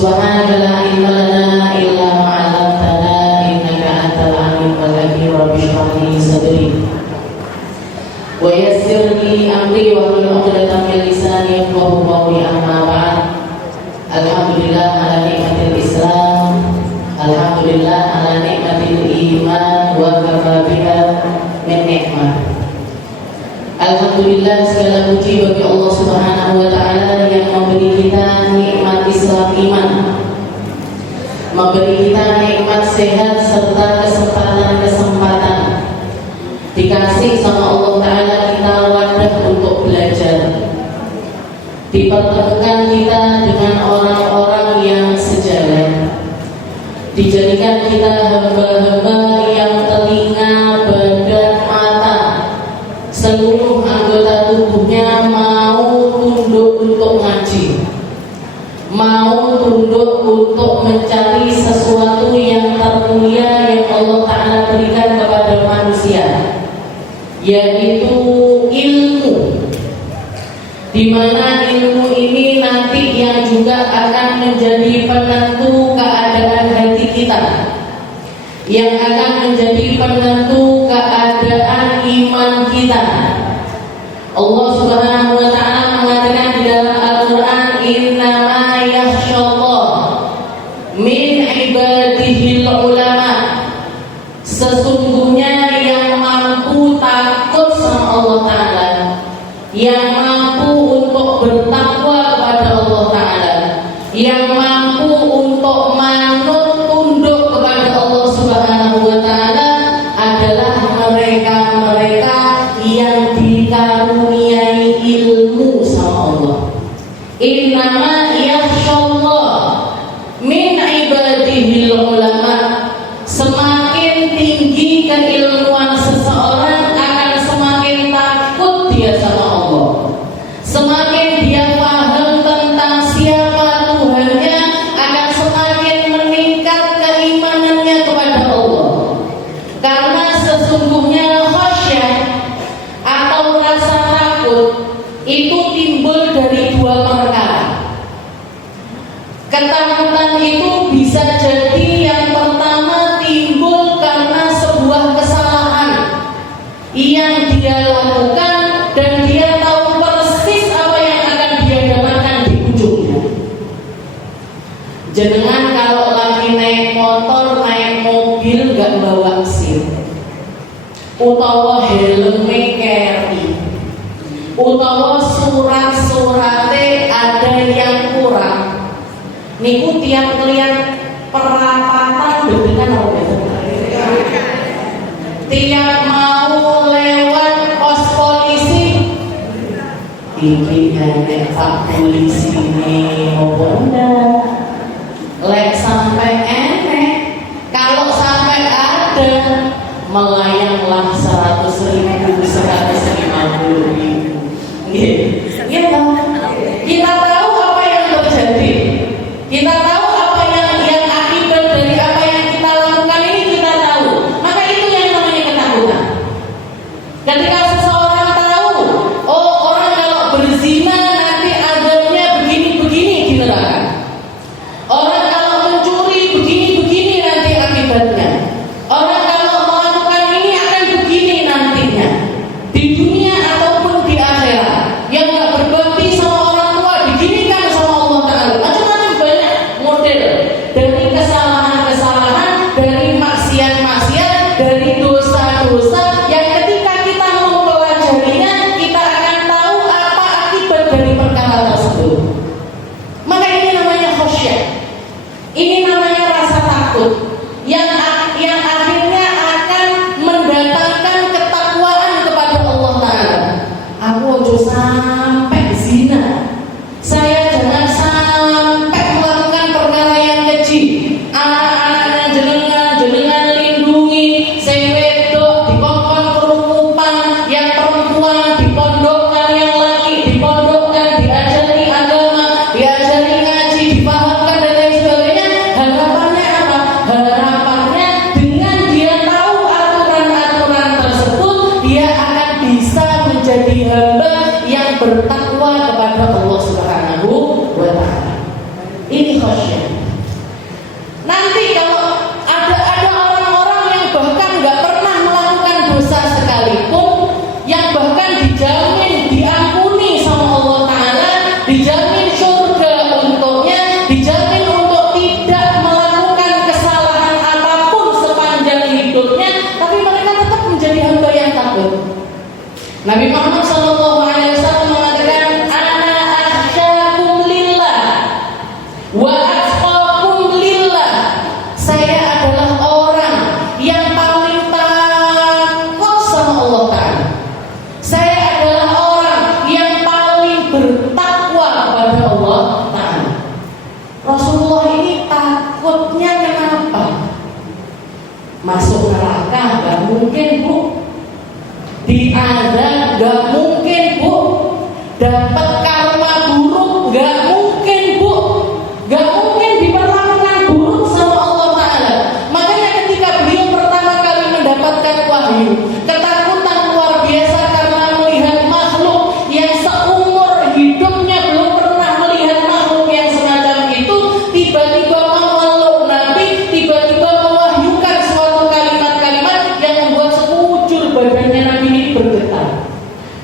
Subhanaka la ilma lana illa ma 'allamtana innaka antal alimul hakim. Rabbi shrah li sadri wa yassir li amri wahlul 'uqdatam min lisani yafqahu qawli. Amma ba'd. Alhamdulillah ala nikmatil Islam, alhamdulillah ala nikmatil iman, wa kafa biha min nikmah. Alhamdulillah, segala puji bagi Allah Subhanahu wa ta'ala yang memberi kita nikmat Islam iman, memberi kita nikmat sehat serta kesempatan dikasih sama Allah ta'ala kita wadah untuk belajar, dipertemukan kita dengan orang-orang yang sejalan, dijadikan kita hamba-hamba yang telinga, badan, mata, seluruh anggota tubuhnya mau tunduk untuk ngaji, mau tunduk untuk mencari sesuatu yang termulia yang Allah Ta'ala berikan kepada manusia, yaitu ilmu, di mana ilmu ini nanti yang juga akan menjadi penentu keadaan hati kita, yang akan menjadi penentu keadaan iman kita. Allah Subhanahu wa ta'ala mengatakan di dalam Al-Quran, innama yakhshallah min ibadihil ulama, sesungguhnya yang mampu takut sama Allah ta'ala, yang mampu untuk bertakwa kepada Allah ta'ala, yang mampu untuk manut tunduk kepada Allah Subhanahu wa ta'ala adalah mereka-mereka yang dikaruniai ilmu sama Allah. Innama yakhshallah min ibadihil ulama. Semakin tinggi keilmuan seseorang akan semakin takut dia sama Allah, semakin dia paham tentang siapa Tuhannya akan semakin meningkat keimanannya kepada Allah. Karena sesungguhnya khasyah atau rasa takut itu timbul dari dua perkara. Ketakutan itu bisa jadi yang pertama timbul karena sebuah kesalahan yang dia lakukan dan dia tahu persis apa yang akan dia dapatkan di ujungnya. Jenengan kalau lagi naik motor, naik mobil gak bawa SIM, utawa helme keri, utawa surat-surate ada yang kurang, niku tiap lihat perapatan deg-degan apa gitu. Tiap mau lewat pos polisi, iki nenek Pak polisi ini ngopo ndak? Lek sampai enek, kalau sampai ada melayanglah 100.000, 150.000. Iya kan? Kita tahu apa yang terjadi, kita tahu apa yang akibat dari apa yang kita lakukan ini, kita tahu. Maka itu yang namanya ketakutan. Ketika seseorang tahu, oh orang kalau berzina nanti azabnya begini-begini di neraka, orang kalau mencuri begini-begini nanti akibatnya, orang kalau melakukan ini akan begini nantinya di dunia ataupun di akhirat. Yang nggak berbakti sama orang tua diginikan sama Allah Ta'ala. Macam-macam banyak model dari kesalahan-kesalahan, dari maksiat-maksiat, dari dosa-dosa yang ketika kita mempelajarinya kita akan tahu apa akibat dari perkara tersebut. Maka ini namanya khasyah, ini namanya rasa takut yang akhirnya akan mendatangkan ketakwaan kepada Allah Ta'ala. Aku ojo sampai zina, saya jangan sampai melakukan perkara yang keji. Anak-anak jenengan lindungi, sing wedok dikongkon kerukupan, yang perempuan dipondokkan, yang laki dipondokkan, diajari agama, diajari ngaji, dipahamkan dan lain sebagainya. Harapannya apa? Harapannya dengan dia tahu aturan-aturan tersebut, dia akan bisa menjadi hamba yang bertakwa kepada Allah Subhanahu wa ta'ala. Ini khasyah. Nanti kalau ada orang-orang yang bahkan nggak pernah melakukan dosa sekalipun, yang bahkan dijamin diampuni sama Allah Ta'ala, dijamin surga untuknya, dijamin untuk tidak melakukan kesalahan apapun sepanjang hidupnya, tapi mereka tetap menjadi hamba yang takut. Nabi Muhammad SAW mengatakan, ana akhsyakum lillah wa atqakum lillah. Saya adalah orang yang paling takut sama Allah Ta'ala. Saya adalah orang yang paling bertakwa kepada Allah Ta'ala. Rasulullah ini takutnya kenapa? Masuk neraka gak mungkin, Bu. Diazab gak mungkin, Bu. Dapat karma buruk gak mungkin, Bu. Gak mungkin diperlakukan buruk sama Allah Ta'ala. Makanya ketika beliau pertama kali mendapatkan wahyu, ketakutan luar biasa karena melihat makhluk yang seumur hidupnya belum pernah melihat makhluk yang semacam itu, tiba-tiba memeluk Nabi, tiba-tiba mewahyukan suatu kalimat-kalimat yang membuat sekujur badannya Nabi ini bergetar.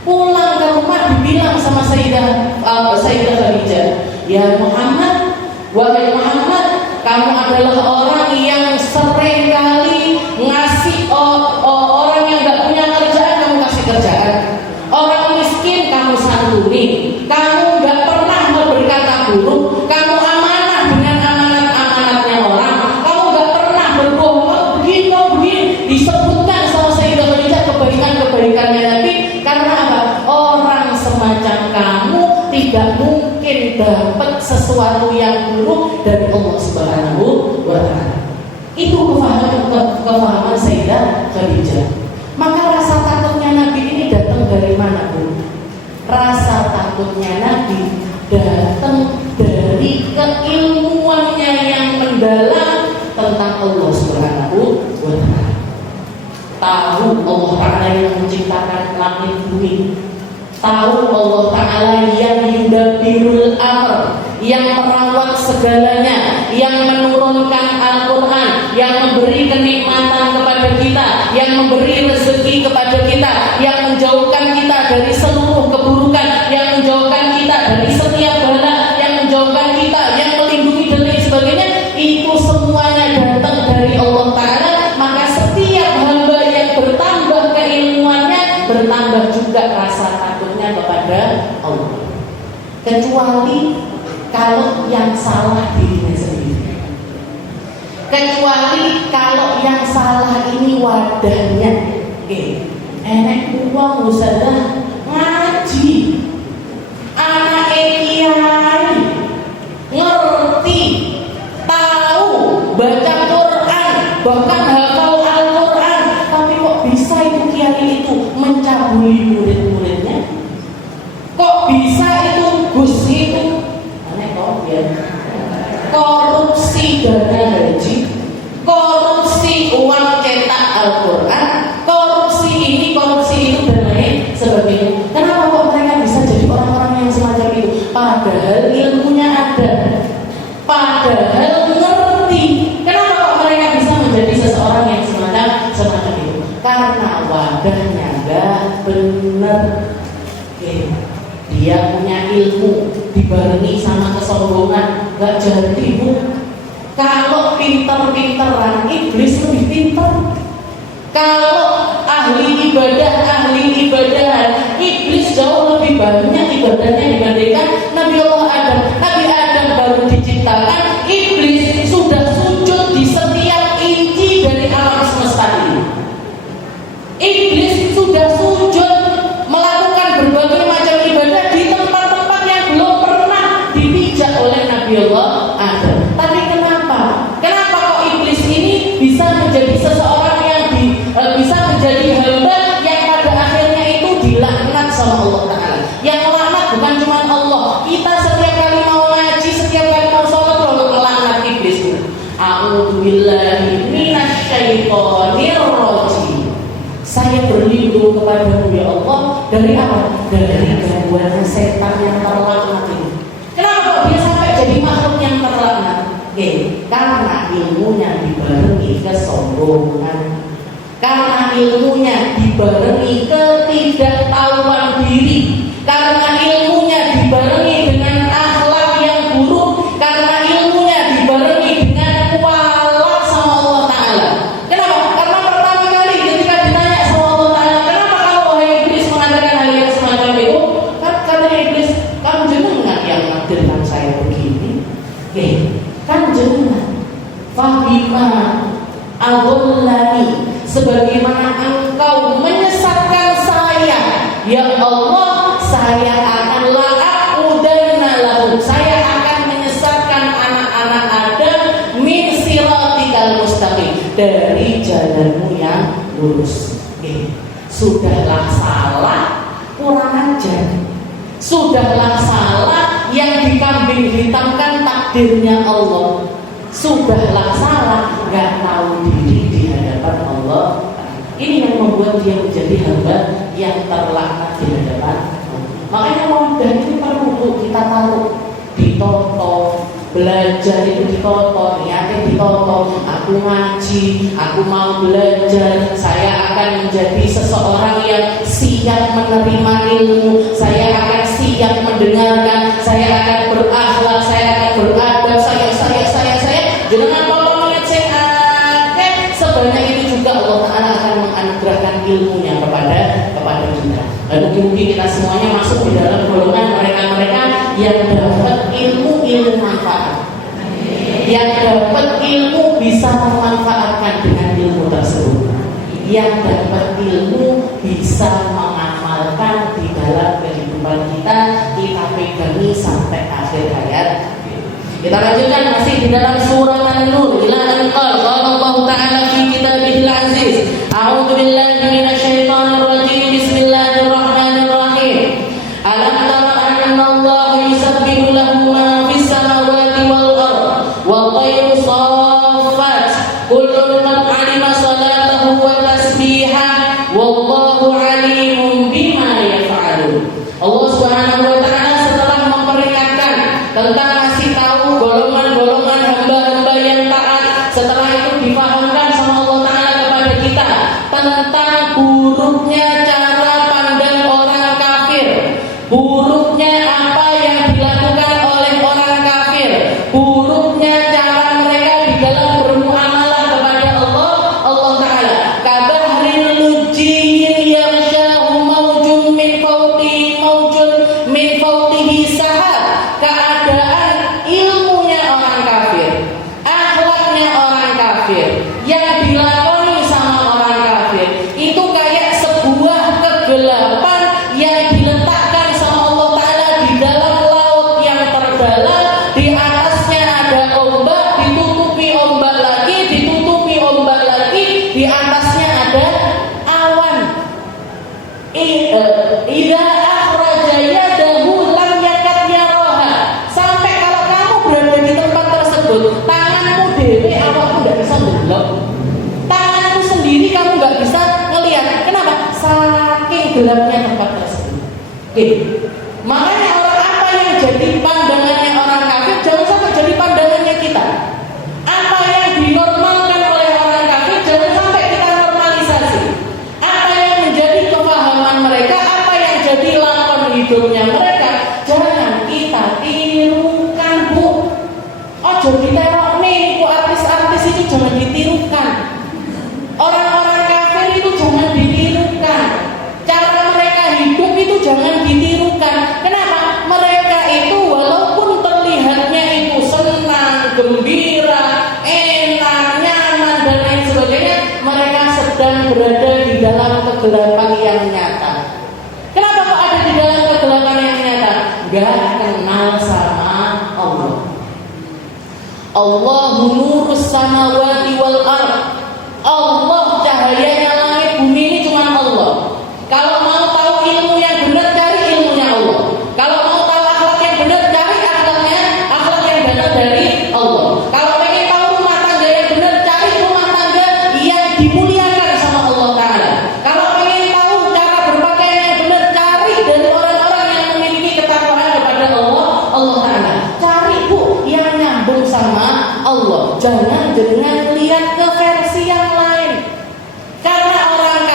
Pulang ke rumah dibilang sama Sayyidah Khadijah, ya Muhammad, wahai Muhammad, kamu adalah orang yang sering kali ngasih orang yang gak punya kerjaan, kamu kasih kerjaan. Orang miskin kamu santuni. Kamu gak pernah berkata buruk. Kamu amanah dengan amanat-amanatnya orang. Kamu gak pernah berbohong. Begini. Disebutkan sama Sayyidah Khadijah kebaikan-kebaikannya Nabi. Karena apa? Orang semacam kamu tidak mungkin dapat sesuatu yang buruk dari Allah Subhanahu wa Ta'ala. Itu kefahaman Sayyidah Khadijah. Maka rasa takutnya Nabi ini datang dari mana, Bu? Rasa takutnya Nabi datang dari keilmuannya yang mendalam tentang Allah Subhanahu wa Ta'ala. Tahu Allah Ta'ala yang menciptakan langit bumi. Tahu Allah Ta'ala yang yudabbirul amr, yang merawat segalanya, yang menurunkan Al-Quran, yang memberi kenikmatan kepada kita, yang memberi rezeki kepada kita, yang menjauhkan kita dari seluruh keburukan, yang menjauhkan kita dari setiap bala, yang menjauhkan kita, yang melindungi dan lain sebagainya. Itu semuanya datang dari Allah Ta'ala. Maka setiap hamba yang bertambah keilmuannya, bertambah juga rasa takutnya kepada Allah. Kecuali kalau yang salah dirinya sendiri. Kecuali kalau yang salah ini wadahnya. Enek uang usaha ngaji, anak kiai ngerti, tahu baca Quran, bahkan hafal Al-Quran, tapi kok bisa itu kiai itu mencabuli murid-muridnya? Kok bisa itu Gus itu aneh kok ya, korupsi dana haji, korupsi uang cetak Al-Quran, korupsi ini, korupsi itu dan lain sebagainya. Kenapa kok mereka bisa jadi orang-orang yang semacam itu? Padahal ilmunya ada, padahal ngerti. Kenapa kok mereka bisa menjadi seseorang yang semacam itu? Karena wadahnya gak benar. Dia punya ilmu dibarengi sama kesombongan, gak jadi, Bu. Kalau pinter-pinteran, iblis lebih pinter. Kalau ahli ibadah, iblis jauh lebih banyak ibadahnya dibandingkan Nabi Allah Adam. Nabi Adam baru diciptakan, iblis sudah sujud di setiap inci dari alam semesta ini. Iblis sudah sujud melakukan berbagai macam ibadah di tempat-tempat yang belum pernah dipijak oleh Nabi Allah Adam. Tapi kenapa kok iblis ini bisa menjadi seseorang yang bisa menjadi hamba yang pada akhirnya itu dilaknat sama Allah Ta'ala. Yang melaknat bukan cuma Allah. Kita setiap kali mau ngaji, setiap kali mau sholat lalu melaknat iblis. A'udzubillahi minasyaitonir rajim. Saya berlindung kepadamu ya Allah dari apa? Dari gangguan setan yang terlaknat ini. Kenapa kok dia sampai jadi makhluk yang terlaknat? ilmunya dibarengi ketidaktahuan diri, karena ilmunya dibarengi dengan akhlak yang buruk, karena ilmunya dibarengi dengan kualat sama Allah Ta'ala. Kenapa? Karena pertama kali ketika ditanya sama Allah Ta'ala, kenapa kamu wahai iblis mengatakan hal yang semacam itu? Kata iblis, kamu jenengan yang menakdirkan saya begini. Kan jenengan Fahimah Adhullani, sebagaimana engkau menyesatkan saya, ya Allah, saya akan la'udanna lahum, saya akan menyesatkan anak-anak Adam min siratikal mustaqim, dari jalanmu yang lurus. Sudahlah salah, kurang ajar. Sudahlah salah, yang dikambing hitamkan takdirnya Allah. Sudahlah salah, gak tahu diri di hadapan Allah. Ini yang membuat dia menjadi hamba yang terlaknat di hadapan Allah. Makanya wadah itu perlu untuk kita taruh, ditoto, belajar itu ditoto, niatnya ditoto. Aku ngaji, aku mau belajar, saya akan menjadi seseorang yang siap menerima ilmu, saya akan siap mendengarkan, saya akan berakhlak, saya akan beradab, saya. Jangan kalau niat sehat, sebanyak itu juga Allah Ta'ala akan menganugerahkan ilmunya kepada kita. Dan mungkin kita semuanya masuk di dalam golongan mereka-mereka yang dapat ilmu manfaat, yang dapat ilmu bisa memanfaatkan dengan ilmu tersebut, yang dapat ilmu bisa mengamalkan di dalam kehidupan kita pegangi sampai akhir hayat. Kita lanjutkan masih di dalam surah An-Nur. Ila anqal qala Allah Ta'ala fi kitabihil aziz. A'udzu billahi minasyaitonir rajim. Bismillahirrahmanirrahim. Alam tara anna Allah yusabbihu lahu ma fis samawati wal ardh wal tayru saffat kullun qad 'alima salatahu wa tasbihah wallahu 'alimun bima yaf'alun. Allah Subhanahu wa Ta'ala setelah memperingatkan tentang golongan-golongan hamba-hamba yang taat, setelah itu difahamkan sama Allah Ta'ala kepada kita tentang buruknya cara pandang orang kafir, buruknya apa yang dilakukan oleh orang kafir, buruknya cara mereka di dalam bermuamalah kepada Allah Ta'ala. Kabahrin lujjiyin yaghshahu mawjun min fawqihi sahab. Keadaan ilmunya orang kafir, akhlaknya orang kafir, yang dilakoni sama orang kafir itu kayak sebuah kegelapan yang diletakkan sama Allah Ta'ala di dalam laut yang terdalam. Di atasnya ada ombak, ditutupi ombak lagi, ditutupi ombak lagi, di atasnya ada awan. Ida akhraja yadahu lam yakad yaraha. Sampai kalau kamu berada di tempat tersebut, tanganmu dewe awakmu tidak bisa ndelok. Tanganmu sendiri kamu nggak bisa ngelihat. Kenapa? Saking gelapnya tempat tersebut. Makanya orang apa yang jadi pandangannya orang kafir jangan sampai jadi pandangannya kita. Apa yang dinormalkan oleh orang kafir jangan sampai kita normalisasi. Apa yang menjadi kefahaman mereka, apa yang jadi lakon hidupnya mereka, jangan kita tirukan, Bu. Ojo diterok nih, Bu, artis-artis itu jangan ditirukan. Orang-orang kafir itu jangan ditirukan. Cara mereka hidup itu jangan ditirukan. Kenapa? Mereka itu walaupun terlihatnya itu senang, gembira, enak, nyaman dan lain sebagainya, mereka sedang berada di dalam kegelapan yang nyata. Kenapa kok ada di dalam kegelapan yang nyata? Gak kenal sama Allah. Allahu nurus samawati wal ardh. Allah cahayanya langit bumi ini cuma Allah. Kalau mau tahu ilmu yang benar, cari ilmunya Allah. Kalau mau tahu akhlak yang benar, cari akhlak yang benar dari Allah. Kalau ingin tahu rumah tangga yang benar, cari rumah tangga yang dimuliakan sama Allah Ta'ala. Kalau ingin tahu cara berpakaian yang benar, cari dari orang-orang yang memiliki ketakwaan kepada Allah Ta'ala. Cari, Bu, yang nyambung sama Allah. Jangan dengan lihat ke versi yang lain. Karena orang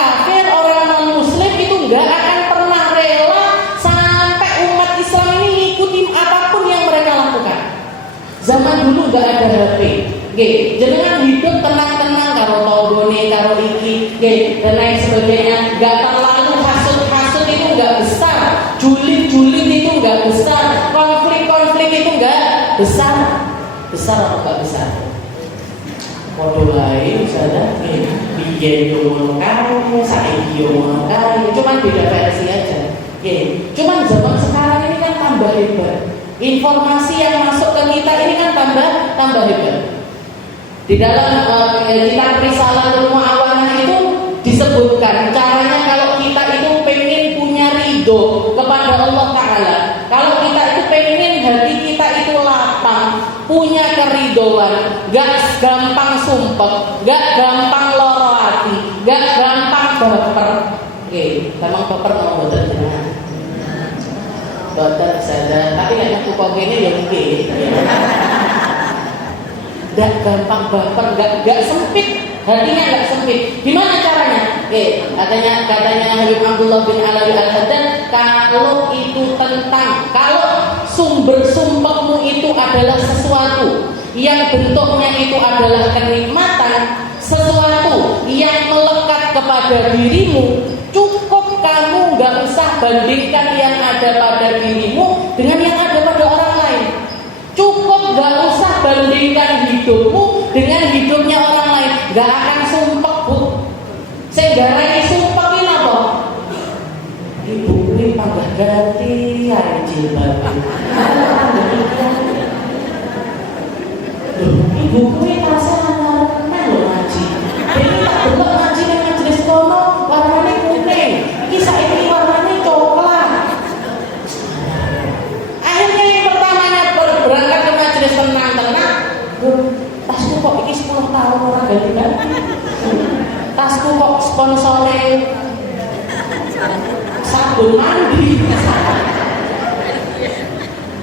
zaman dulu nggak ada HP. Nggih, jenengan hidup tenang-tenang karo tombone, karo iki, nggih, dan lain sebagainya. Nggak terlalu hasut-hasut itu nggak besar, julid-julid itu nggak besar, konflik-konflik itu nggak besar. Besar atau nggak besar? Podo lain misalnya, biyen yo ngono kae, saiki yo ngono kae, cuman beda versi aja. Cuman zaman sekarang ini kan tambah hebat. Informasi yang masuk ke kita ini kan tambah hebat. Di dalam kitab Risalatul Mu'awanah itu disebutkan caranya kalau kita itu pengen punya ridho kepada Allah Ta'ala. Kalau kita itu pengen hati kita itu lapang, punya keridhoan, gak gampang sumpah, gak gampang loro hati, gak gampang baper. Gampang baper mau boten jenengan. Boten saja, tapi nek aku kok ngene ya nggih. Gak gampang baper, gak sempit, hatinya gak sempit. Gimana caranya? Katanya Habib Abdullah bin Alawi Al-Haddad, kalau itu kalau sumber sumpahmu itu adalah sesuatu yang bentuknya itu adalah kenikmatan, sesuatu yang melekat kepada dirimu, cukup kamu gak usah bandingkan yang ada pada dirimu dengan yang ada pada orang lain. Cukup gak usah bandingkan hidupmu dengan hidupnya orang lain. Gak akan sumpah, Bu. Senggarai sumpah ini apa? Ibu ini panggah ganti air jilbab. Ibu ini rasa anak lo ngaji. Jadi tak belok ngaji yang majelis kono warnanya kuning. Ini saiki warnanya coklat. Akhirnya yang pertamanya berangkat ke majelis tenang-tenang, tasku kok ini 10 tahun orang ganti-ganti. Tasku kok sponsornya sabun mandi.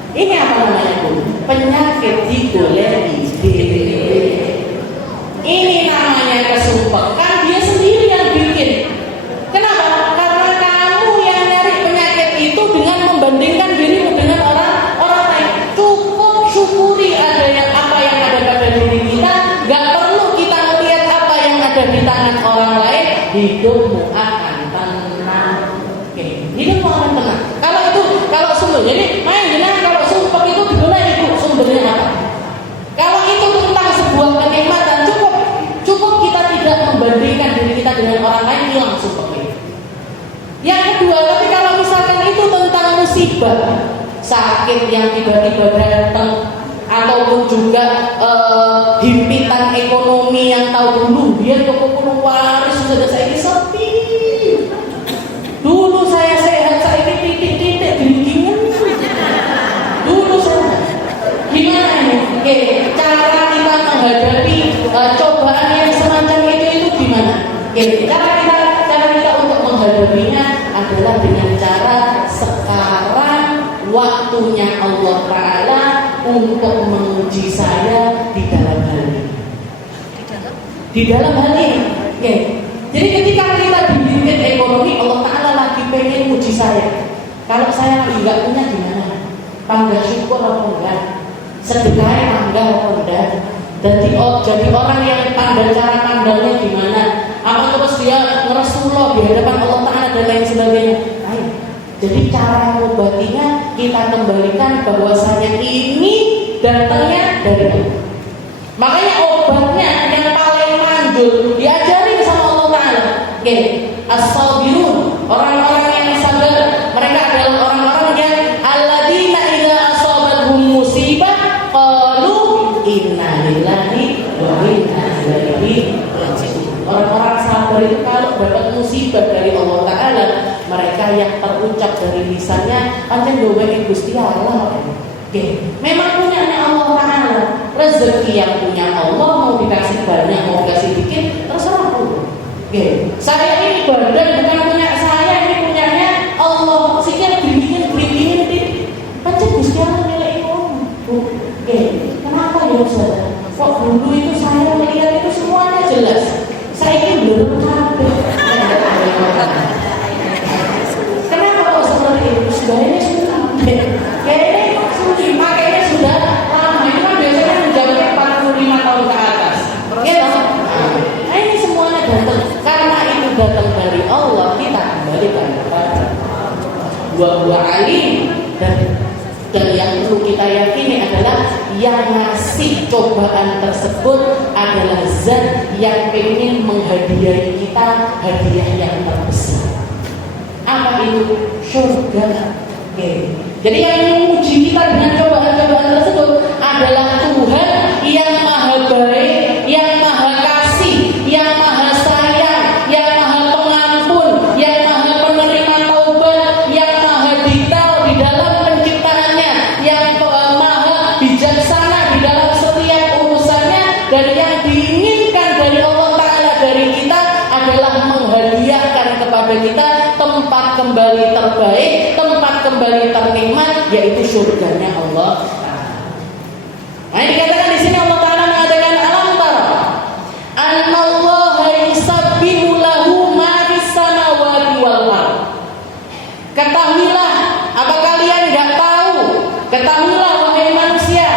Ini apa namanya, Bu? Penyakit digoleki dhewe. Ini namanya kesumpah. Dia sendiri yang bikin. Kenapa? Karena kamu yang nyari penyakit itu dengan membandingkan dirimu dengan orang lain. Cukup syukuri apa yang ada pada diri kita. Gak perlu kita melihat apa yang ada di tangan orang lain. Hidupmu akan tenang. Hidupmu akan tenang. Kalau sumber, jadi main jenang kalau sumpah itu dimulai itu sumbernya apa? Kalau itu tentang sebuah kenikmatan, cukup kita tidak membandingkan diri kita dengan orang lain, hilang sumpah itu. Yang kedua, tapi kalau misalkan itu tentang musibah, sakit yang tiba-tiba datang, ataupun juga himpitan ekonomi yang tahu dulu dia toko waris sudah saya sepi. Dulu saya sehat, saya titik-titik dingin. Dulu saya gimana ini? Cara kita menghadapi cobaan yang semacam itu gimana? Cara kita untuk menghadapinya adalah dengan cara sekarang waktunya Allah Ta'ala untuk menguji saya di dalam hal ini. Di dalam hal ini. Jadi ketika kita dibimbing ekonomi, Allah Ta'ala lagi pengen uji saya. Kalau saya nggak punya gimana? Panggah syukur apa enggak? Sedekahnya panggah apa enggak? Jadi orang yang pandang cara pandangnya gimana? Apa terus dia ngeresuloh di hadapan Allah Ta'ala dan lain sebagainya? Ayo. Jadi cara mengobatinya kita kembalikan bahwasanya ini datangnya dari Allah. Makanya obatnya yang paling manjur diajarin sama Allah Ta'ala. As-sabirun, orang-orang yang sabar, mereka adalah orang-orang yang alladzina idza asabathum musibah qalu inna lillahi wa inna ilaihi raji'un. Orang-orang sabar itu kalau dapat musibah dari Allah Ta'ala, mereka yang terucap dari lisannya pancen doa Gusti Allah. Memang punyanya Allah Ta'ala. Rezeki yang punya Allah, mau dikasih banyak, mau dikasih dikit, terserah Allah. Saya ini badan bukan punya saya, ini punyanya Allah. Sikil beringin pancen Gusti Allah milik kamu. Kenapa ya Ustaz? Kok dulu itu saya melihat itu semuanya jelas. Saya ini belum kabeh. Kenapa kok seperti itu? Sudah ini sudah. Kayaknya sudah makanya sudah lama. Itu kan biasanya Dan yang perlu kita yakini adalah yang ngasih cobaan tersebut adalah zat yang ingin menghadiahi kita hadiah yang terbesar. Apa itu? Surga. Jadi yang menguji kita dengan cobaan-cobaan tersebut adalah Tuhan yang maha baik, yang maha kasih, yang maha sayang, yang maha pengampun, yang maha penerima taubat, yang maha detail di dalam penciptaannya, yang maha bijaksana di dalam setiap urusannya. Dan yang diinginkan dari Allah Ta'ala dari kita adalah menghadiahkan kepada kita tempat kembali terbaik, tempat kembali ternikmat, yaitu surganya Allah Ta'ala. Nah, dikatakan di sini Allah Ta'ala mengatakan alam tara annallaha yusabbihu lahu ma fis samawati wal ardh. Ketahuilah, apa kalian enggak tahu? Ketahuilah wahai manusia,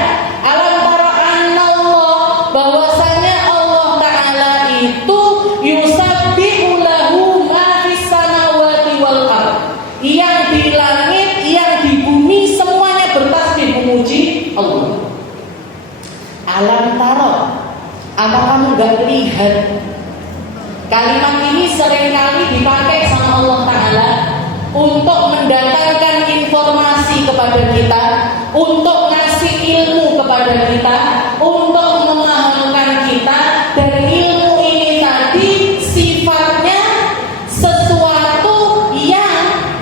alam tara annallah, bahwasanya Allah Ta'ala itu yusabbihu lahu ma fis samawati wal ardh. Yang di langit, yang di bumi semuanya bertasbih memuji Allah. Alam taro, apa kamu gak lihat? Kalimat ini seringkali dipakai sama Allah Ta'ala untuk mendatangkan informasi kepada kita, untuk ngasih ilmu kepada kita, untuk memahamkan kita. Dan ilmu ini tadi sifatnya sesuatu yang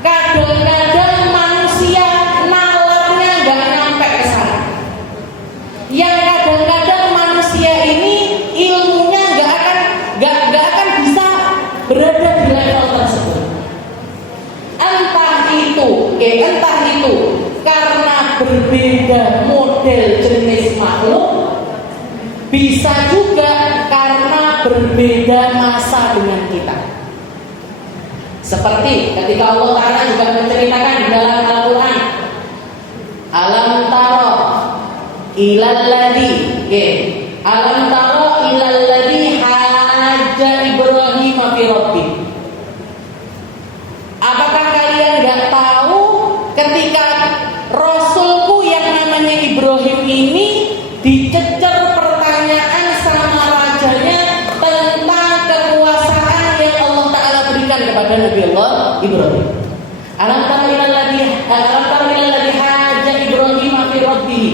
kadang-kadang manusia nalarnya gak nyampe ke sana. Yang kadang-kadang manusia ini ilmunya gak akan bisa berada di level tersebut. Entah itu karena berbeda model jenis makhluk, bisa juga karena berbeda masa dengan kita. Seperti ketika Allah Ta'ala juga menceritakan di dalam Al-Quran, alam taro ilalladzi, alam taro ilalladzi hajja Ibrahim fi rabbih. Apakah kalian gak tahu ketika Rasulku yang namanya Ibrahim ini dicecer pertanyaan sama rajanya tentang kekuasaan yang Allah Ta'ala berikan kepada Nabi Allah Ibrahim. Alam taro ilalladzi hajja Ibrahim fi rabbih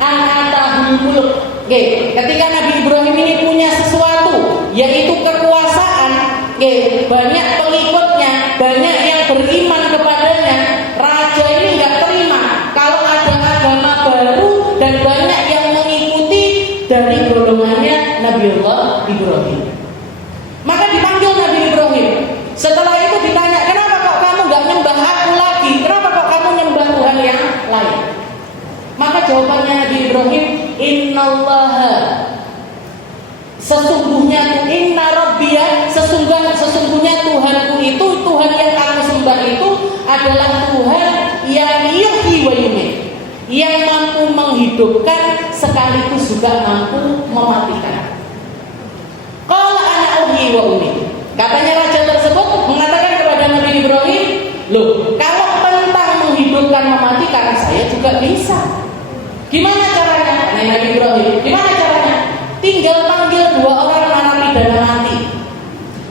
an atahul mulk. Ketika Nabi Ibrahim ini punya sesuatu, yaitu kekuasaan, banyak pengikutnya, banyak yang beriman kepadanya. Raja ini nggak terima kalau ada agama baru dan banyak yang mengikuti dari golongannya Nabiullah Ibrahim. Maka dipanggil Nabi Ibrahim. Setelah itu ditanya, kenapa kok kamu nggak nyembah aku lagi? Kenapa kok kamu nyembah Tuhan yang lain? Maka jawabannya Nabi Ibrahim, innallaha, sesungguhnya inna rabbiyah, sesungguhnya Tuhanku itu, Tuhan yang aku sembah itu adalah Tuhan yang yuhyi wa yumiit, yang mampu menghidupkan sekaligus juga mampu mematikan. Qala ana uhyi wa umiit. Katanya raja tersebut mengatakan kepada Nabi Ibrahim, loh, kalau tentang menghidupkan mematikan saya juga bisa. Gimana caranya? Nabi Ibrahim, gimana caranya? Tinggal panggil dua orang narapidana mati.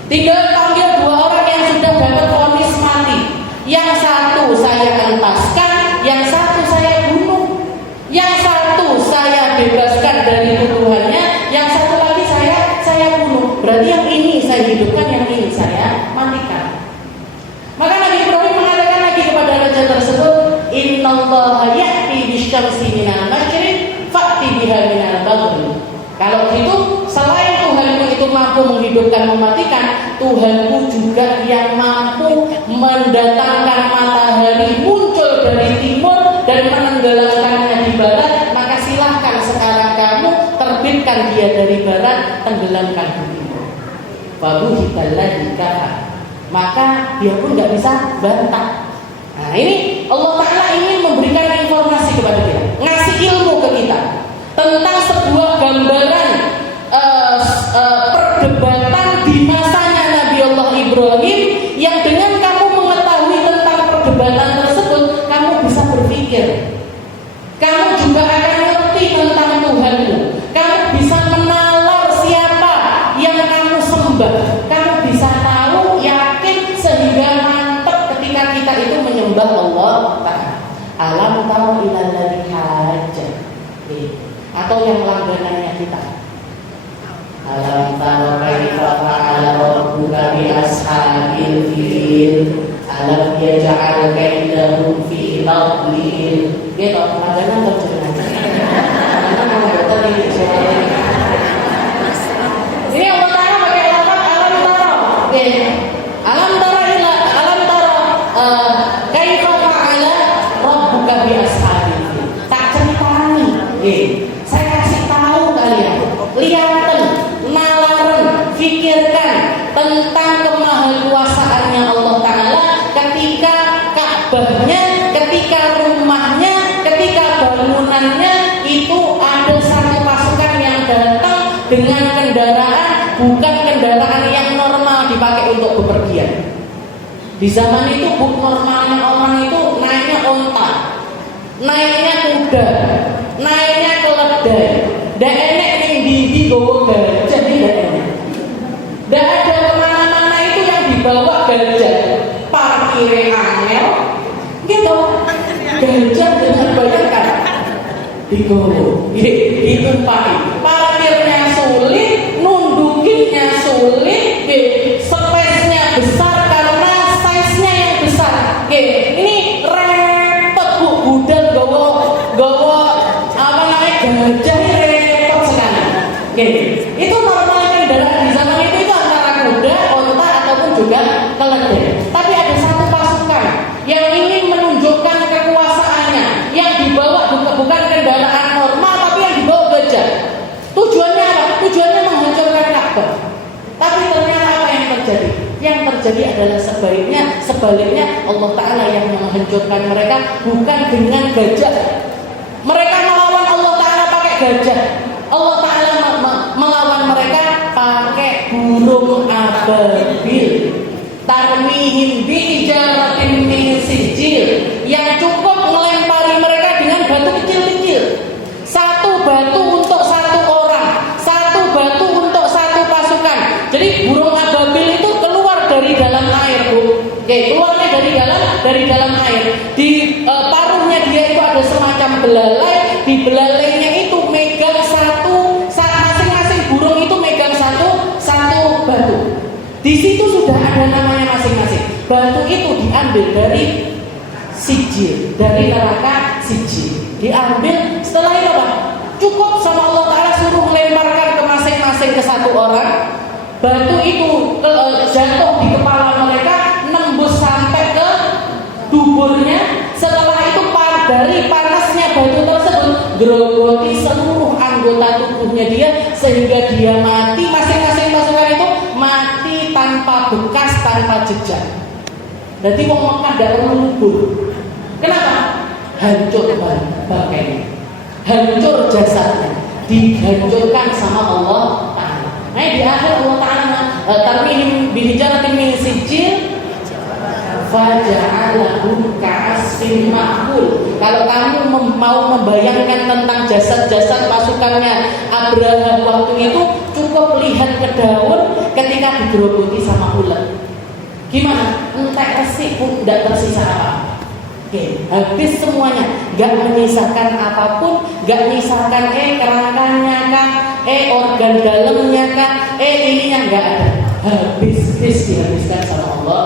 Tinggal panggil dua orang yang sudah dapat vonis mati. Yang satu saya entaskan, yang satu saya bunuh. Yang satu saya bebaskan dari tuduhannya, yang satu lagi saya bunuh. Berarti yang ini saya hidupkan, yang ini saya matikan. Maka Nabi Ibrahim mengatakan lagi kepada raja tersebut, innallaha ya'ti bisyamsi minal maghribi fa'ti biha minal maghrib. Kalau gitu, selain Tuhanku itu mampu menghidupkan, mematikan, Tuhanku juga yang mampu mendatangkan matahari muncul dari timur dan menenggelamkannya di barat. Maka silahkan sekarang kamu terbitkan dia dari barat, tenggelamkan di timur. Fabuhitalladzi kafar. Maka dia pun nggak bisa bantah. Nah, ini Allah Ta'ala ingin memberikan informasi kepada kita, ngasih ilmu ke kita tentang sebuah gambaran perdebatan di masanya Nabi Allah Ibrahim, yang dengan kamu mengetahui tentang perdebatan tersebut, kamu bisa berpikir berpikir. Kamu juga akan ngerti tentang Tuhanmu. Kamu bisa menalar siapa yang kamu sembah. Kamu bisa tahu, yakin, sehingga mantap ketika kita itu menyembah Allah Ta'ala. Alam tahu ilal ladzi haja. Atau yang langganannya kita. Alam tahu kaifa fa'ala rabbuka bi ashabil fil. Alam yaj'al kaidahum fi tadlil. Gitu, langganan terjemahan. Karena mau betul ini soalnya. Ini Allah Ta'ala pakai lafaz alam tara. Alam tara ila alam tara kaifa fa'ala rabbuka bi ashabil fil. Tak ceritani. Saya kasih tahu kalian. Lihatan, nalaran, fikirkan tentang kemahakuasaannya Allah Ta'ala ketika Ka'bahnya, ketika rumahnya, ketika bangunannya itu ada satu pasukan yang datang dengan kendaraan, bukan kendaraan yang normal dipakai untuk bepergian. Di zaman itu normalnya orang itu naiknya onta, naiknya kuda, naiknya keledai. Dak enek ning ndi gowo gajah iki dak enek. Dak ada kemana-mana itu yang dibawa gajah. Parkire angel. Gitu. Gajah dengan bayangkan. Digowo. Ditumpaki. Parkirnya sulit, nundukinnya sulit, space-nya besar karena size-nya yang besar. Ini repot Bu budal gowo apa namanya gajah. Itu normalnya kendaraan di zaman itu antara kuda, onta ataupun juga keledai. Tapi ada satu pasukan yang ingin menunjukkan kekuasaannya, yang dibawa bukan kendaraan normal, tapi yang dibawa gajah. Tujuannya apa? Tujuannya menghancurkan Ka'bah. Tapi ternyata apa yang terjadi? Yang terjadi adalah sebaliknya Allah Ta'ala yang menghancurkan mereka bukan dengan gajah. Mereka melawan Allah Ta'ala pakai gajah. Allah Ta'ala melawan mereka pakai burung ababil. Tarmihim bijaratin min sijil, yang cukup melempari mereka dengan batu kecil-kecil. Satu batu untuk satu orang, satu batu untuk satu pasukan. Jadi burung ababil itu keluar dari dalam air, Bu. Keluarnya dari dalam air. Di paruhnya dia itu ada semacam belalai. Di belalainya itu megang masing-masing burung itu megang satu batu. Di situ sudah ada namanya masing-masing. Batu itu diambil dari sijil, dari neraka sijil. Diambil, setelah itu apa? Cukup sama Allah Ta'ala suruh melemparkan ke masing-masing ke satu orang. Batu itu jatuh di kepala mereka, nembus sampai ke duburnya. Setelah itu dari panasnya batu tersebut gerogoti seluruh anggota tubuhnya dia, sehingga dia mati. Masing-masing pasukan itu mati tanpa bekas, tanpa jejak. Jadi wong Mekah tidak perlu lubur. Kenapa? Hancur bangkainya, hancur jasadnya, dihancurkan sama Allah Ta'ala. Nah di akhir Allah Ta'ala tarmihim bihijaratin min sijil faja'alahum ka'asfin ma'kul. Kalau kamu mau membayangkan tentang jasad-jasad pasukannya Abraha waktu itu, cukup lihat ke daun ketika digerogoti sama ular. Gimana? Entek resik pun tidak tersisa apa-apa. Habis semuanya, gak menyisakan apapun, gak menyisakan kerangkanya kah, organ dalamnya kah, ininya gak ada. Habis dihabiskan sama Allah.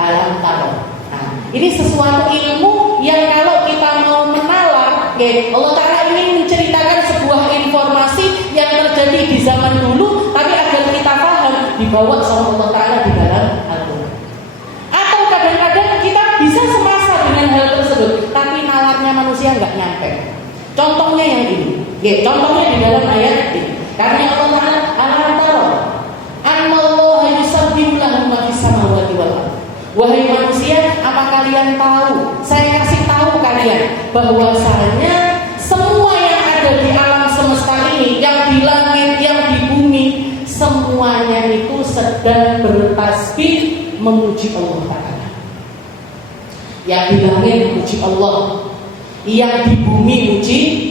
Alam tahu. Nah, ini sesuatu ilmu yang kalau kita mau menalar, Allah Ta'ala ingin menceritakan sebuah informasi yang terjadi di zaman dulu, tapi agar kita paham, dibawa sama Allah Ta'ala di dalam Al-Quran. Atau kadang-kadang kita bisa semasa dengan hal tersebut, tapi nalarnya manusia nggak nyampe. Contohnya yang ini, contohnya di dalam ayat ini. Karena Allah Ta'ala alam tahu, anallaha yusabbihu lahu ma fis samawati wal ardh. Wahai manusia, apa kalian tahu? Saya kasih tahu kalian bahwasanya semua yang ada di alam semesta ini, yang di langit, yang di bumi, semuanya itu sedang bertasbih memuji Allah Ta'ala. Yang di langit memuji Allah, yang di bumi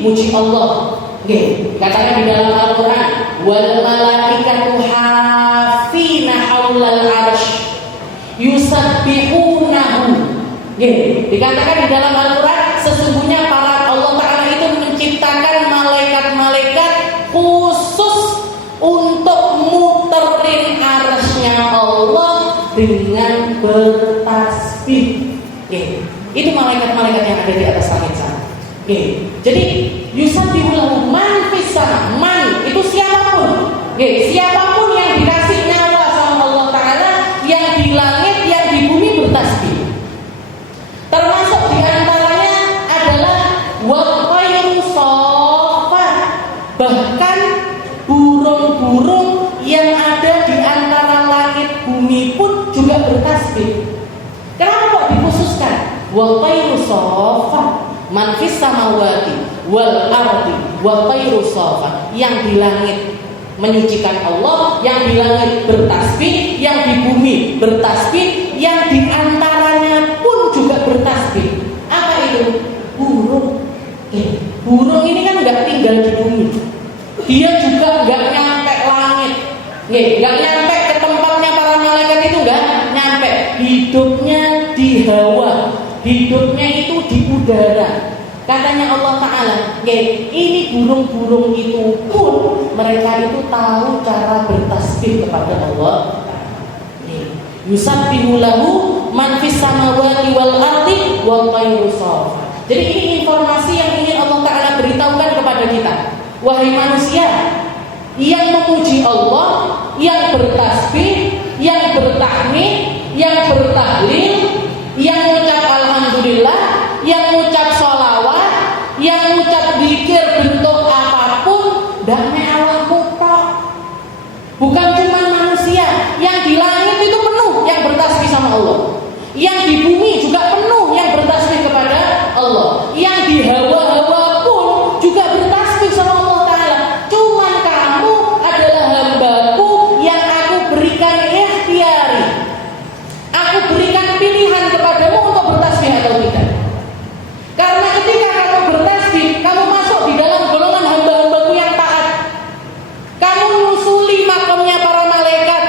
muji Allah. Oke, katakan di dalam Al-Quran, wal malaikatu hafina haulal arsh yusabbihunahu. Oke, dikatakan di dalam Al-Quran, sesungguhnya para Allah Ta'ala itu menciptakan malaikat-malaikat khusus untuk muterin arsy-nya Allah dengan bertasbih. Oke, itu malaikat-malaikat yang ada di atas langit sana. Oke, jadi yusabbihu lahu man fis sama. Man itu siapapun. Oke, siapapun yang dikasih nyawa sama Allah Ta'ala, yang di langit, yang di bumi bertasbih. Termasuk diantaranya adalah wa-tayru saffat. Bahkan burung-burung yang ada di antara langit bumi pun juga bertasbih. Kenapa kok dikhususkan? Wa-tayru saffat. Man fis samawati wal ardi wa tayru safa. Yang di langit menyucikan Allah, yang di langit bertasbih, yang di bumi bertasbih, yang di antaranya pun juga bertasbih. Apa itu? Burung. Burung ini kan nggak tinggal di bumi. Dia juga nggak nyampe langit. Nggak nyampe ke tempatnya para malaikat itu, nggak nyampe. Hidupnya di hawa. Hidupnya itu di udara. Katanya Allah Ta'ala, ini burung-burung itu pun mereka itu tahu cara bertasbih kepada Allah. Yusabbihu lahu man fis samawati wal ardi wa tayru safa. Jadi ini informasi yang ingin Allah Ta'ala beritahukan kepada kita. Wahai manusia yang memuji Allah, yang bertasbih, yang bertahmid, yang bertahlil, yang mengucap alhamdulillah, yang mengucap sholawat, yang mengucap zikir bentuk apapun, dan Allah mutlak. Bukan cuma manusia, yang di langit itu penuh yang bertasbih sama Allah, yang di bumi juga penuh yang bertasbih kepada Allah, yang di hawa-hawa pun juga bertasbih sama Allah Ta'ala. Cuman kamu adalah hambaku yang aku berikan ikhtiyari. Aku berikan pilihan kepadamu untuk bertasbih atau tidak. Karena ketika kamu bertasbih, kamu masuk di dalam golongan hamba-hambaku yang taat. Kamu nyusuli makamnya para malaikat,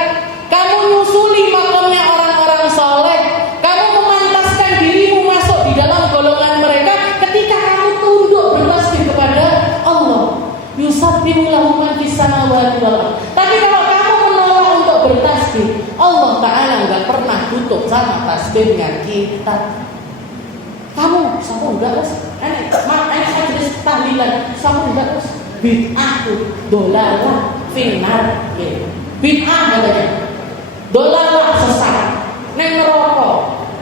kamu nyusuli makamnya orang-orang soleh, kamu memantaskan dirimu masuk di dalam golongan mereka ketika kamu tunduk bertasbih kepada Allah. Yusabbihu lahu man fis samawati wal ardh. Tapi kalau kamu menolak untuk bertasbih, Allah Ta'ala nggak pernah tutup sama tasbihnya kita. Kamu sama enggak us? Makanya majelis tahlilan sama enggak us? Bid'atu dolalah finar. Bid'ah katanya, dolalah sesat, neng neraka.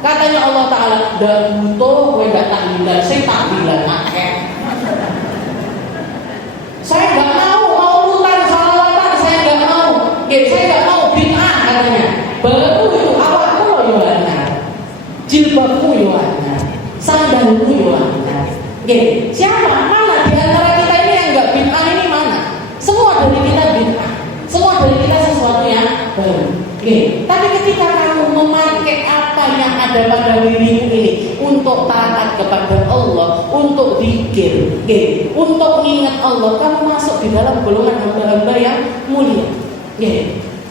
Katanya Allah Ta'ala, dan butuh kowe gak tahlilan, saya tahlilan akeh. Saya nggak mau urutan salawatan, saya nggak mau. Saya nggak mau bid'ah katanya. Baru itu awakmu loh Yohana, jilbabmu Yohana, sandalmu Yohana. Siapa? Mana di antara kita ini yang nggak bid'ah ini mana? Semua dari kita bid'ah, semua dari kita sesuatu yang baru. Tapi ketika kamu memakai apa yang ada pada dirimu ini untuk taat kepada Allah, untuk zikir, untuk ingat Allah, kamu masuk di dalam golongan hamba-hamba yang mulia.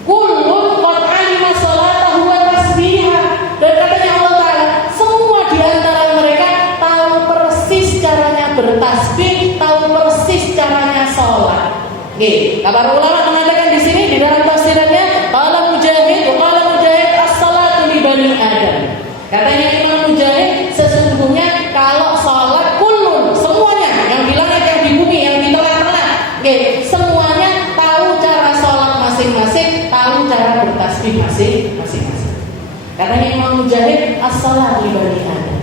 Kullun qad alima salatahu wa tasbihah. Dan katanya Allah Ta'ala, semua di antara mereka tahu persis caranya bertasbih, tahu persis caranya sholat. Para ulama mengatakan di sini di dalam tafsirannya, qala Mujahid as-salatu li bani Adam. Katanya Imam Mujahid, sesungguhnya kalau sholat kullun, semuanya yang di langit, yang di bumi, yang di tengah-tengah, semuanya tahu cara sholat masing-masing, tahu cara bertasbih masing-masing. Katanya Imam Mujahid, as-salatu li bani Adam.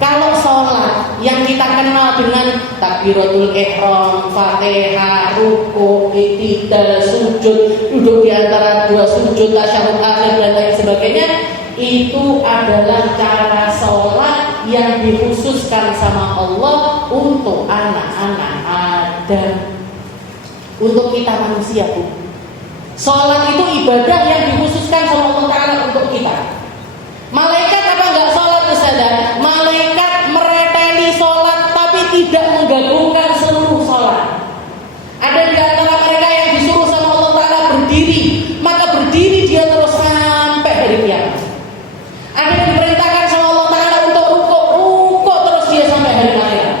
Kalau sholat yang kita kenal dengan takbiratul ihram, Fatihah, ruku, i'tidal, sujud, duduk di antara dua sujud, tasyahud akhir dan lain sebagainya, itu adalah cara sholat yang dikhususkan sama Allah untuk anak-anak Adam, untuk kita manusia pun. Sholat itu ibadah yang dikhususkan sama Allah Ta'ala untuk kita. Malaikat apa enggak sholat Ustazah? Malaikat mereteli sholat tidak menggabungkan seluruh sholat. Ada di antara mereka yang disuruh sama Allah Ta'ala berdiri, maka berdiri dia terus sampai hari kiamat. Ada yang diperintahkan sama Allah Ta'ala untuk rukuk terus dia sampai hari akhirat.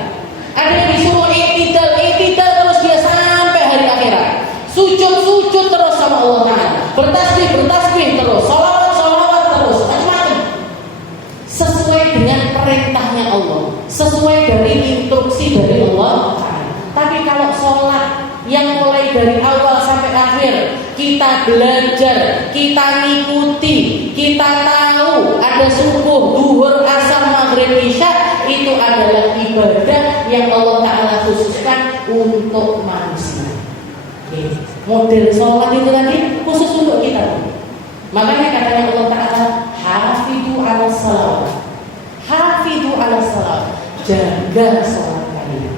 Ada yang disuruh i'tidal terus dia sampai hari akhirat. Sujud terus sama Allah Ta'ala, bertasbih terus, sholawat terus, macam-macam. Sesuai dengan perintahnya Allah, sesuai dari instruksi dari Allah Ta'ala. Tapi kalau sholat yang mulai dari awal sampai akhir kita belajar, kita ngikuti, kita tahu ada subuh, duhur, asar, maghrib, isya, itu adalah ibadah yang Allah Ta'ala khususkan untuk manusia. Model sholat itu tadi khusus untuk kita. Makanya katanya Allah Ta'ala, hafidhu ala salawat, hafidhu ala salawat, jaga sholat kalian.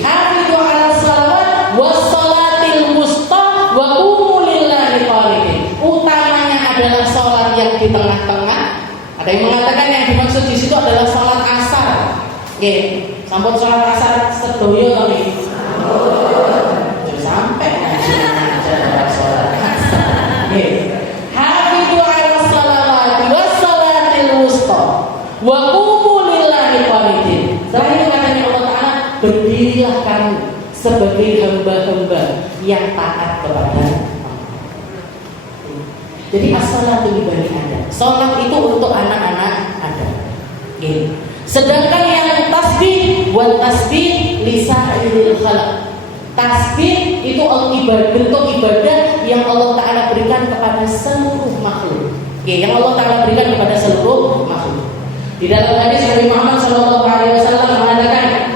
Hafidhu ala salawat wassalatil wusta wa qumu lillahi qanitin. Utamanya adalah sholat yang di tengah-tengah. Ada yang mengatakan yang dimaksud di situ adalah sholat asar. Sampun sholat asar sedoyo kami. Sampai sholat asar. Hafidhu ala salawat wassalatil wusta wa qumu lillahi qanitin. Setelah itu katanya Allah Ta'ala, berdirilah kamu sebagai hamba-hamba yang taat kepada Allah. Jadi as-salatu li bani Adam. Salat itu untuk anak-anak Adam. Sedangkan yang tasbih wal tasbih li sa'iril khalq. Tasbih itu bentuk ibadah yang Allah Ta'ala berikan kepada seluruh makhluk. Yang Allah Ta'ala berikan kepada seluruh makhluk. Di dalam hadis Nabi Muhammad SAW mengatakan,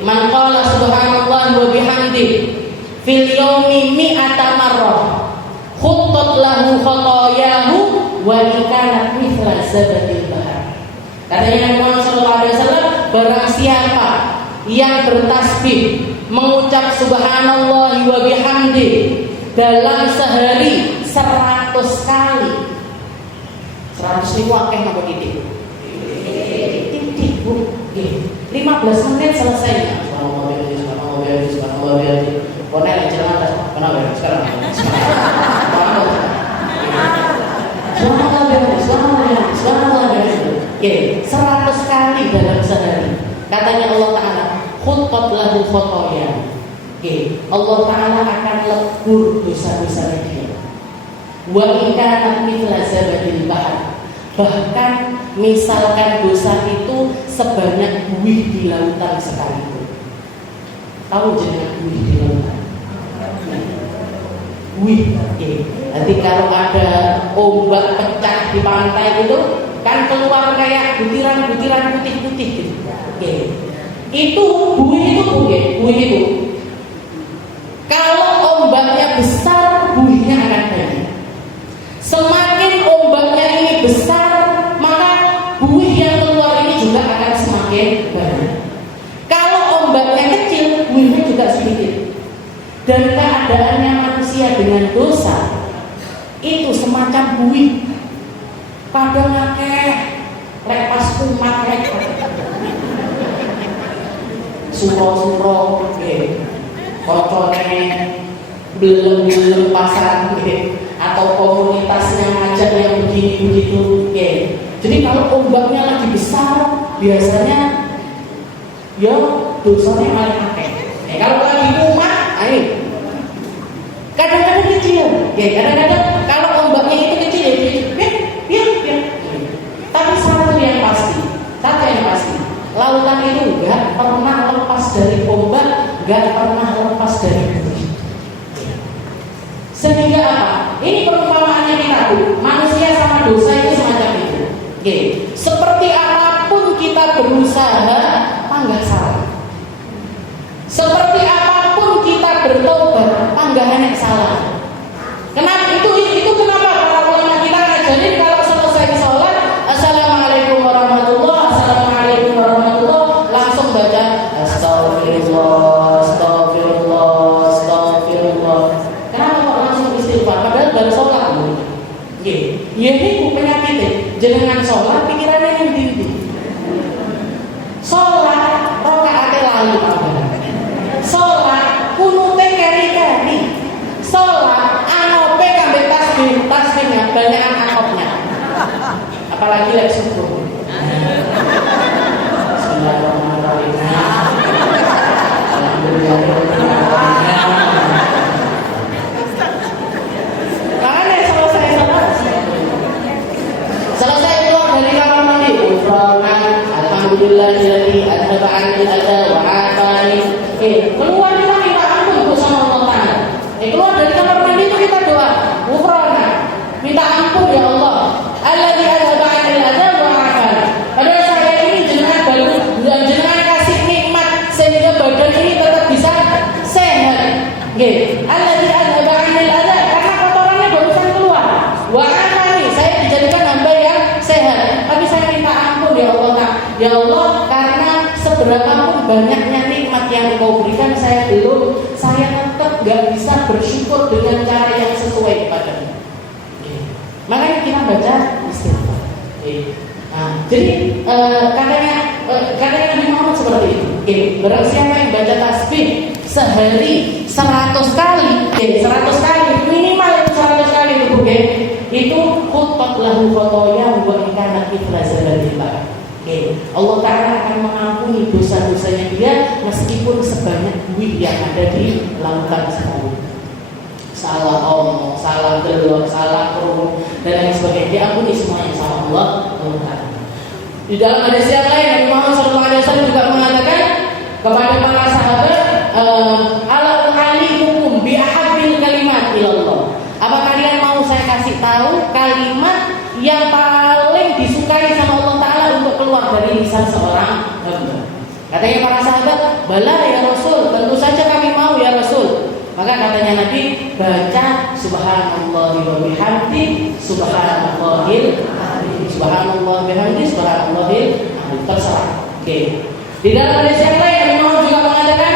man qala subhanallah wa bihamdi fil yaumi mi'ata marrah khuttat lahu khatayahu wa ikanat mithla zabadil bahar. Katanya Nabi Muhammad SAW, barang siapa yang bertasbih, mengucap subhanallah wa bihamdi dalam sehari 100 kali. 100 ribu akeh napa titik? Titik Bu. 15 menit selesai. Subhanallah. Pokoknya lek jalan atas. Kenapa? Sekarang. Subhanallah. 100 kali dalam sehari. Katanya Allah Ta'ala, khuttat lahu khotoya. Allah Ta'ala akan lebur dosa-dosanya dia. Wa ikanat mithla zabadil bahar. Bahkan misalkan dosa itu sebanyak buih di lautan sekalipun. Tahu jangan buih di lautan? Buih. Nanti kalau ada ombak pecah di pantai itu kan keluar kayak butiran-butiran putih-putih gitu. Itu buih itu. Kalau ombaknya besar, buihnya akan banyak. Semakin ombaknya ini besar, maka buih yang keluar ini juga akan semakin banyak. Kalau ombaknya kecil, buihnya juga sedikit. Dan keadaannya manusia dengan dosa itu semacam buih. Kadang akeh lepas kumat suro-suro kocone belum pasar atau komunitasnya ngajak yang begini begitu. Jadi kalau ombaknya lagi besar, biasanya ya dosanya paling akeh. Kalau lagi kumat, ayo. Kadang-kadang kecil, kadang-kadang kalau ombaknya itu kecil ya. Tapi satu yang pasti, lautan itu nggak pernah lepas dari ombak, nggak pernah lepas dari buih. Sehingga apa? Ini perumpamaannya kita tuh, manusia sama dosa itu semacam itu. Seperti apapun kita berusaha, panggah salah. Seperti apapun kita bertobat, panggah enek salah. Kenapa itu kenapa para ulama kita ngajarin kalau selesai sholat, assalamualaikum warahmatullah, assalamualaikum warahmatullah, langsung baca astagfirullah. Kenapa kok langsung istighfar? Padahal baru sholat. Ya ini penyakitnya. Jangan sholat pikirannya yang tinggi. Sholat rokaatnya apalagi lek syukur. Bismillahirrahmanirrahim. Alhamdulillah. Selesai keluar dari kamar mandi, alhamdulillah jadi adhaba anil adha wa afani. Keluar kita minta ampun sama Allah Ta'ala. Keluar dari kamar mandi itu kita doa, ghufrana, minta ampun ya Allah. Alladzi adhaba anil adha wa afani. Padahal saya ini jenengan baru dan jenengan kasih nikmat sehingga badan ini tetap bisa sehat. Alladzi adhaba anil adha, karena kotorannya barusan keluar. Wa afani, saya dijadikan hamba yang sehat. Tapi saya minta ampun ya Allah. Ya Allah, karena seberapapun banyaknya nikmat yang Engkau berikan saya tetap gak bisa bersyukur dengan cara yang sesuai kepadamu. Makanya kita baca istighfar. Jadi katanya Nabi Muhammad seperti itu. Barang siapa yang baca tasbih sehari 100 kali, 100 kali minimal itu 100 kali itu khutbat lahu khotoya wa ikana ifrazalillah. Allah Ta'ala akan mengampuni dosa-dosanya dia meskipun sebanyak buih yang ada di lautan sekarang. Salah omong, salah gelok, salah kerungu dan lain sebagainya diampuni semuanya sama Allah Ta'ala. Di dalam hadis yang lain Nabi Muhammad SAW juga mengatakan kepada para sahabat, ala u'alimukum bi ahabbil kalimat ilallah. Apa kalian mau saya kasih tahu kalimat yang paling disukai sama Allah Ta'ala untuk keluar dari lisan seorang hamba? Katanya para sahabat, bala ya Rasul, tentu saja kami mau ya Rasul. Maka katanya Nabi, baca subhanallah wa bihamdi, subhanallahil azim, subhanallah bihamdi, subhanallahil azim. Terserah. Di dalam hadis yang lain Nabi Muhammad juga mengatakan,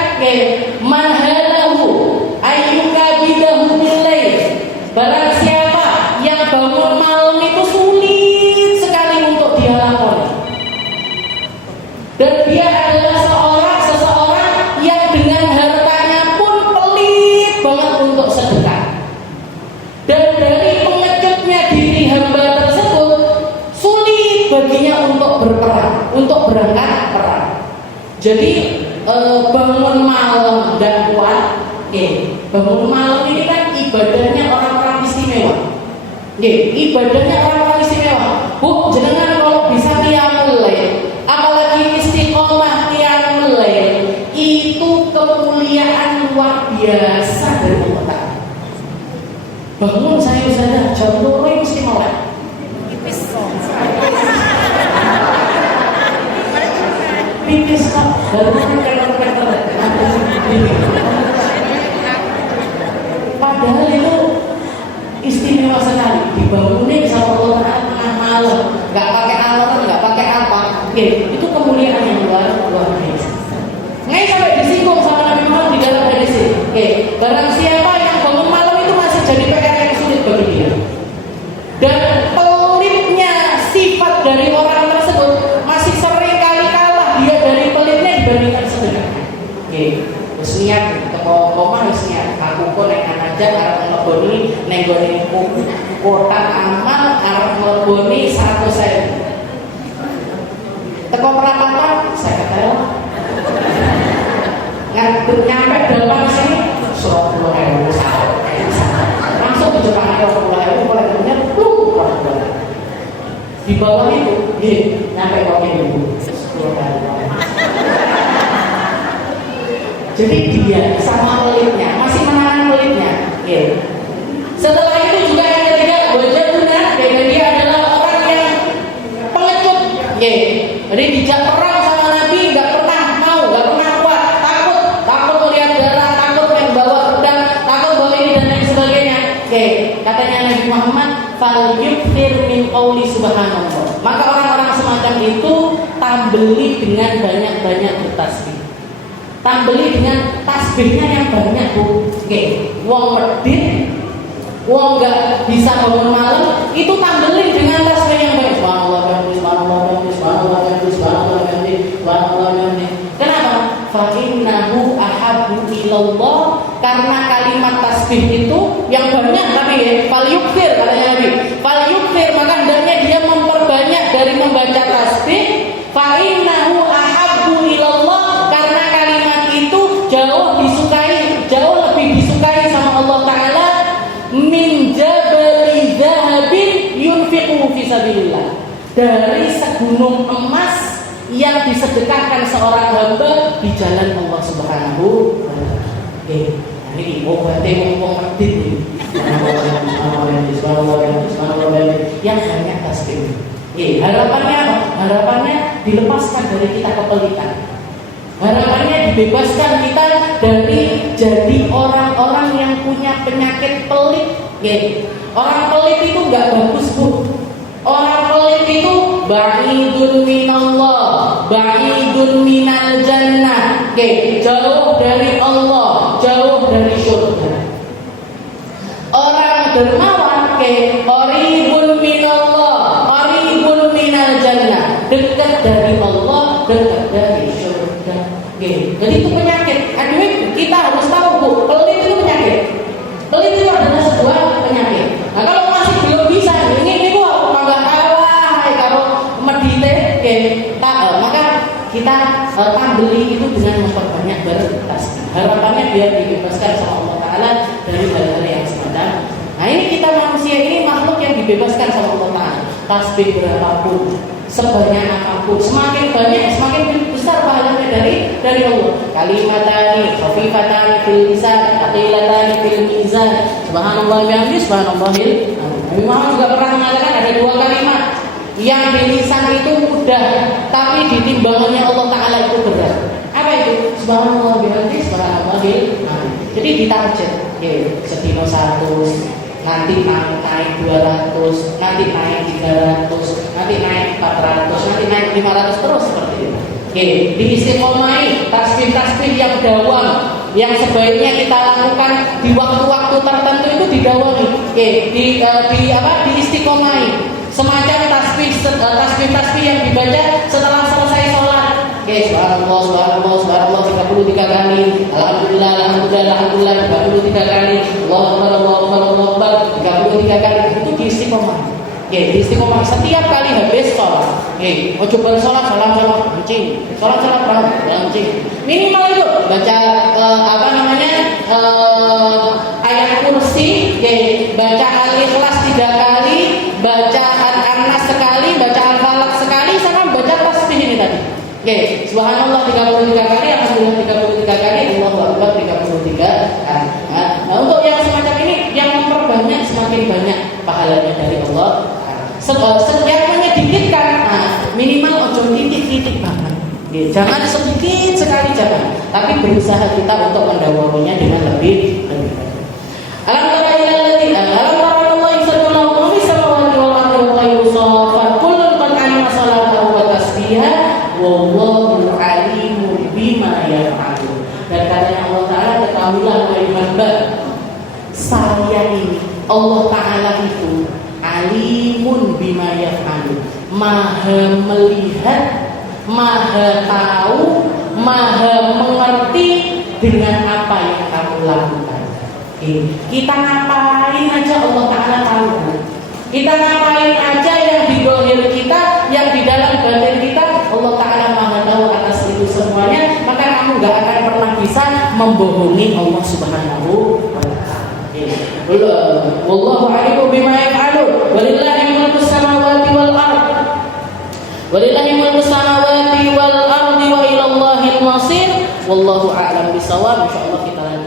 man halahu ayyuka bidahu billail. Barang siapa yang bangun malam itu sulit sekali untuk dia lakoni, dan dia adalah seseorang yang dengan hartanya pun pelit banget untuk sedekah, dan dari pengecutnya diri hamba tersebut sulit baginya untuk berperang, untuk berangkat perang. Jadi bangun malam dan kuat. Bangun malam ini kan ibadahnya orang-orang istimewa. Ibadahnya orang-orang istimewa. Bu, jenengan kalau bisa qiyamul lail, apalagi istiqomah qiyamul lail, itu kemuliaan luar biasa dari Allah Ta'ala. Bangun saya jam 2 mesti melek. Pipis kok, padahal itu istimewa sekali. Dibangunin sama Allah Ta'ala tengah malam, nggak pakai alarm, nggak pakai apa. Itu kemuliaan yang luar biasa. Nggak sampai disinggung sama Nabi Muhammad di dalam hadis ini. Barang siapa yang bangun malam itu masih jadi PR yang sulit bagi dia, dan pelitnya sifat dari orang tersebut masih sering kali kalah dia dari pelitnya dibandingkan sedekahnya. Terus niat, koma harus niat. Aku kok nek aja arep ngleboni ning gone kotak amal arep ngleboni 100.000. Teko perapatan saya katakan nyampe depan sini 10.000 langsung ke Jepang 20.000 mulai kemudian di bawah itu nyampe kok ini 10.000. Jadi dia sama pelitnya masih menahan pelitnya. Setelah itu juga yang ketiga, wajahuna, dan dia adalah orang yang pengecut. Jadi dijak perang sama Nabi nggak pernah mau, nggak pernah kuat, takut melihat darah, takut membawa pedang, takut bawa ini dan lain sebagainya. Katanya Nabi Muhammad, fal yukthir min qauli subhanallah. Maka orang-orang semacam itu tambeli dengan banyak-banyak bertasbih. Tambeli dengan tasbihnya yang banyak, Bu. Wong medit, wong nggak bisa bangun malam, itu tambeli dengan tasbih yang banyak. Subhanallah, subhanallah, subhanallah, subhanallah, subhanallah. Kenapa? Fa innahu ahabbu ilallah, karena kalimat tasbih itu yang banyak tapi fal yukfir katanya Nabi. Fal yukfir, maka hendaknya dia memperbanyak tasbih fa innahu ahabbu ilallah, karena kalimat itu jauh lebih disukai sama Allah Ta'ala min jabali dhahabin yunfiqu fi sabilillah, dari segunung emas yang disedekahkan seorang hamba di jalan Allah Subhanahu wa Ta'ala. Ini obatnya wong medit yang banyak tasbih. Harapannya apa? Harapannya dilepaskan dari kita kepelitan. Harapannya dibebaskan kita dari jadi orang-orang yang punya penyakit pelit. Orang pelit itu nggak bagus, Bu. Orang pelit itu ba'idun minallah, ba'idun minal jannah. Jauh dari Allah, jauh dari surga. Orang dermawan, qaribun minallah, qaribun minal jannah, dekat dari Allah, dekat dari surga. Jadi itu penyakit. Aduh, kita harus tahu, Bu, pelit itu penyakit. Pelit itu adalah sebuah penyakit. Nah, kalau masih belum bisa, ini Bu, maka kalau medite, maka kita tambeli itu dengan memperbanyak bertasbih. Harapannya biar dibebaskan sama Allah Ta'ala dari hal-hal yang semacam. Nah, ini kita manusia ini makhluk yang dibebaskan sama Allah Ta'ala. Tasbih berapapun, sebanyak apapun, semakin banyak semakin besar pahalanya dari Allah. Kalimatani khafifatani fil lisan, thaqilatani fil mizan. Subhanallah bihamdi, subhanallahil. Nabi Muhammad juga pernah mengatakan ada dua kalimat yang di lisan itu mudah, tapi di timbangannya Allah Ta'ala itu berat. Apa itu? Subhanallah bihamdi, subhanallahil. Jadi ditarget, sedino 100, nanti naik 200, nanti naik 300, nanti naik 400, nanti naik 500, terus seperti itu. Diistiqomai tasbih-tasbih yang dawam, yang sebaiknya kita lakukan di waktu-waktu tertentu itu didawami. Diistiqomai. Semacam tasbih yang dibaca setelah selesai sholat. Subhanallah, subhanallah, subhanallah 33 kali. Alhamdulillah, alhamdulillah, alhamdulillah 33 kali. Allahu akbar, Allahu akbar, Allahu akbar 33 kali. Itu diistiqomah. Diistiqomah setiap kali habis sholat. Ojo bar sholat salam kencing. Sholat kencing. Minimal itu baca ayat kursi, baca Al-Ikhlas 3 kali, baca An-Nas sekali, baca Al-Falaq sekali, sama baca tasbih ini tadi. Subhanallah 33 kali, alhamdulillah 33 kali, Allahu akbar 33 kali. Nah, untuk yang semacam ini yang memperbanyak semakin banyak pahalanya dari Allah. Yang menyedikitkan, minimal ojo titik-titik banget. Jangan sedikit sekali, jangan. Tapi berusaha kita untuk mendawaminya dengan lebih baik. Alam tara ilal ladzi alam tara Allah yusallu fi samawati wal ardi wa ghayru safat kullun qad alima salatahu wa tasbiha wallahu alimun bima yaf'alun. Dan katanya Allah Ta'ala, ketahuilah wahai hamba, saya ini Allah Ta'ala itu alimun bima yaf'alun, maha melihat, maha tahu, maha mengerti dengan apa yang kamu lakukan. Kita ngapain aja Allah Ta'ala tahu. Kita ngapain aja yang di dohir kita, yang di dalam batin kita, Allah Ta'ala maha tahu atas itu semuanya. Maka kamu gak akan pernah bisa membohongi Allah Subhanahu wa Ta'ala. Wallahu alimu bima yaf'alun. Walillahi mulku samawati wal ardh. Walillahi mulku samawati wal ardi wa ila Allahil masir. Wallahu a'lam bisawab. Insyaallah kita